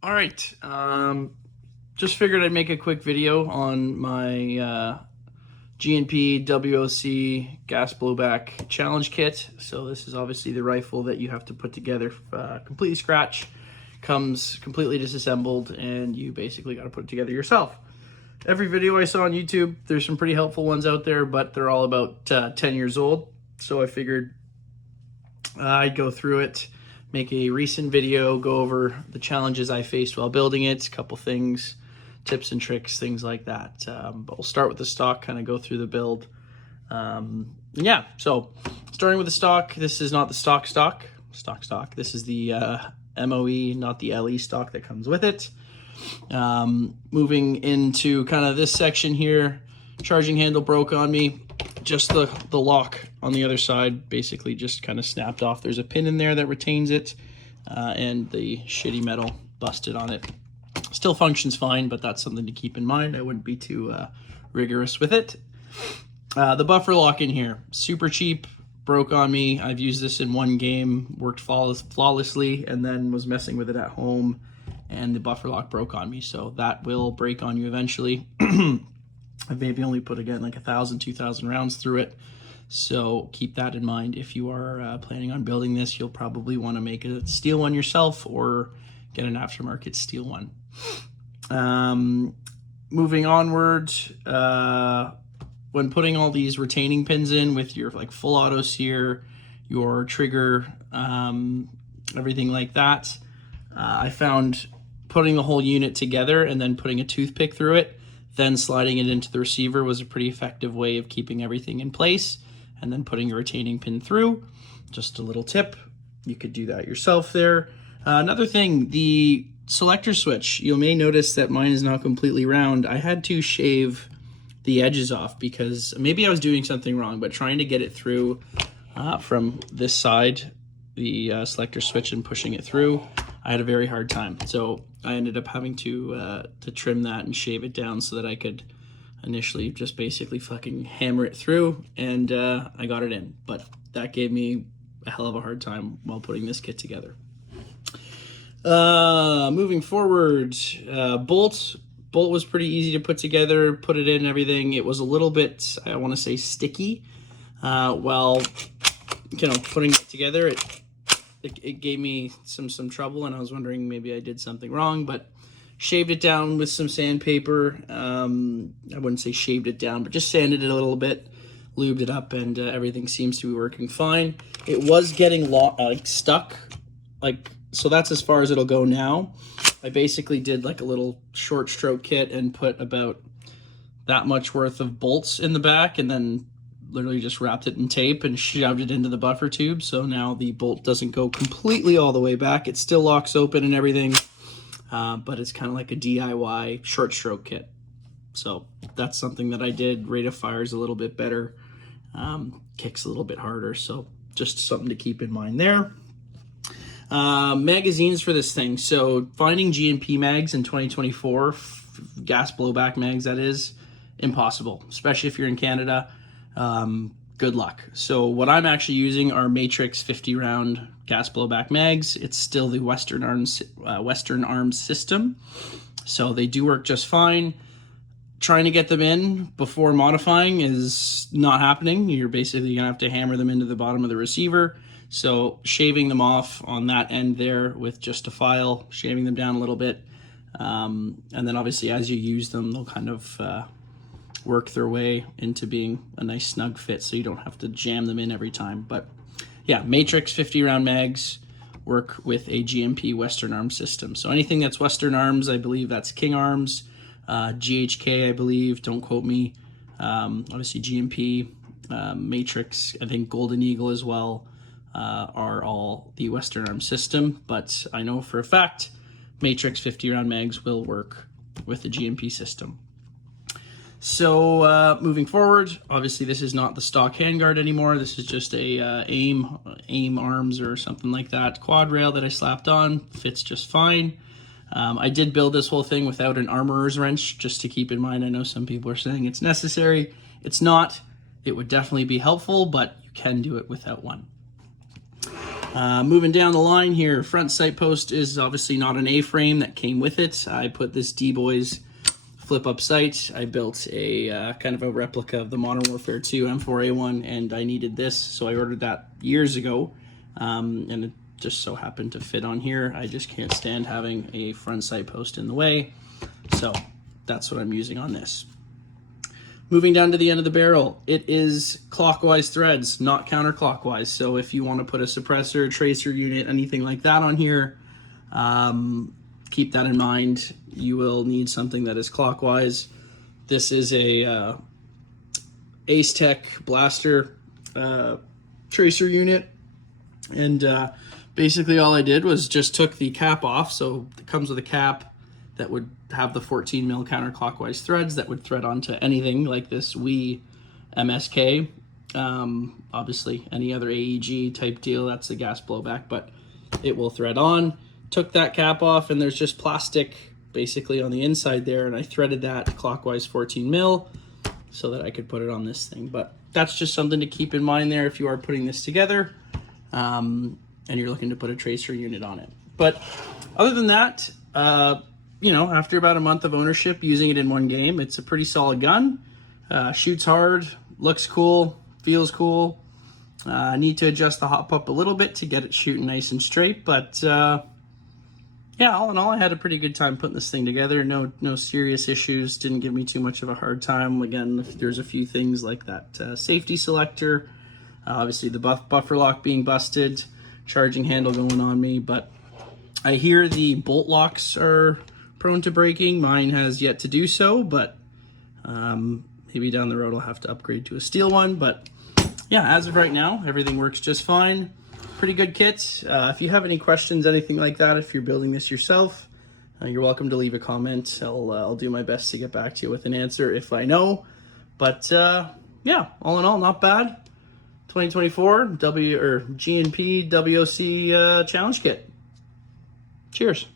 All right, just figured I'd make a quick video on my G&P WOC gas blowback challenge kit. So this is obviously the rifle that you have to put together completely scratch, comes completely disassembled, and you basically got to put it together yourself. Every video I saw on YouTube, there's some pretty helpful ones out there, but they're all about 10 years old. So I figured I'd go through it, make a recent video, go over the challenges I faced while building it, a couple things, tips and tricks, things like that. But we'll start with the stock, kind of go through the build. Yeah, so starting with the stock, this is not the stock. This is the MOE, not the LE stock that comes with it. Moving into kind of this section here, charging handle broke on me. Just the lock on the other side basically just kind of snapped off. There's a pin in there that retains it, and the shitty metal busted on it. Still functions fine, but that's something to keep in mind. I wouldn't be too rigorous with it. The buffer lock in here, super cheap, broke on me. I've used this in one game, worked flawlessly, and then was messing with it at home, and the buffer lock broke on me. So that will break on you eventually. I've maybe only put, again, like 1,000, 2,000 rounds through it. So keep that in mind. If you are planning on building this, you'll probably want to make a steel one yourself or get an aftermarket steel one. Moving onward, when putting all these retaining pins in with your like full auto sear, your trigger, everything like that, I found putting the whole unit together and then putting a toothpick through it, then sliding it into the receiver was a pretty effective way of keeping everything in place, and then putting a retaining pin through. Just a little tip, you could do that yourself there. Another thing, the selector switch, you may notice that mine is not completely round. I had to shave the edges off because maybe I was doing something wrong, but trying to get it through from this side, the selector switch, and pushing it through, I had a very hard time. So I ended up having to trim that and shave it down so that I could initially just basically fucking hammer it through, and I got it in. But that gave me a hell of a hard time while putting this kit together. Moving forward, bolt was pretty easy to put together, put it in, everything. It was a little bit, I want to say, sticky. While, putting it together, it gave me some trouble, and I was wondering maybe I did something wrong, but shaved it down with some sandpaper. I wouldn't say shaved it down, but just sanded it a little bit, lubed it up, and everything seems to be working fine. It was getting stuck, so that's as far as it'll go now. I basically did like a little short stroke kit and put about that much worth of bolts in the back, and then literally just wrapped it in tape and shoved it into the buffer tube. So now the bolt doesn't go completely all the way back. It still locks open and everything, but it's kind of like a DIY short stroke kit. So that's something that I did. Rate of fire is a little bit better, kicks a little bit harder. So just something to keep in mind there. Magazines for this thing. So finding G&P mags in 2024, gas blowback mags, that is impossible, especially if you're in Canada. Good luck. So what I'm actually using are Matrix 50 round gas blowback mags. It's still the Western Arms system, so they do work just fine. Trying to get them in before modifying is not happening. You're basically gonna have to hammer them into the bottom of the receiver. So shaving them off on that end there with just a file, shaving them down a little bit, and then obviously as you use them, they'll kind of work their way into being a nice snug fit, so you don't have to jam them in every time. But yeah, Matrix 50 round mags work with a G&P Western Arms system. So anything that's Western Arms, I believe that's King Arms, GHK, I believe, don't quote me. Obviously G&P, Matrix, I think Golden Eagle as well, are all the Western Arms system. But I know for a fact Matrix 50 round mags will work with the G&P system. So moving forward, obviously this is not the stock handguard anymore. This is just a AIM arms or something like that quad rail that I slapped on. Fits just fine. I did build this whole thing without an armorer's wrench, just to keep in mind. I know some people are saying it's necessary. It's not. It would definitely be helpful, but you can do it without one. Moving down the line here, front sight post is obviously not an A-frame that came with it. I put this D-Boys flip-up sight. I built a kind of a replica of the Modern Warfare 2 M4A1, and I needed this, so I ordered that years ago, and it just so happened to fit on here. I just can't stand having a front sight post in the way, so that's what I'm using on this. Moving down to the end of the barrel, it is clockwise threads, not counterclockwise. So if you want to put a suppressor, tracer unit, anything like that on here, keep that in mind. You will need something that is clockwise. This is a ACETECH Blaster tracer unit. And basically all I did was just took the cap off. So it comes with a cap that would have the 14 mil counterclockwise threads that would thread onto anything like this WE MSK. Obviously any other AEG type deal, that's a gas blowback, but it will thread on. Took that cap off, and there's just plastic basically on the inside there, and I threaded that clockwise 14 mil so that I could put it on this thing. But that's just something to keep in mind there if you are putting this together and you're looking to put a tracer unit on it. But other than that, you know, after about a month of ownership, using it in one game, it's a pretty solid gun. Shoots hard, looks cool, feels cool. I need to adjust the hop up a little bit to get it shooting nice and straight, but yeah, all in all, I had a pretty good time putting this thing together. No serious issues, didn't give me too much of a hard time. Again, there's a few things like that safety selector, obviously the buffer lock being busted, charging handle going on me, but I hear the bolt locks are prone to breaking. Mine has yet to do so, but maybe down the road I'll have to upgrade to a steel one. But yeah, as of right now, everything works just fine. Pretty good kit. If you have any questions, anything like that, if you're building this yourself, you're welcome to leave a comment. I'll do my best to get back to you with an answer if I know. But yeah, all in all, not bad. 2024 G&P WOC challenge kit. Cheers.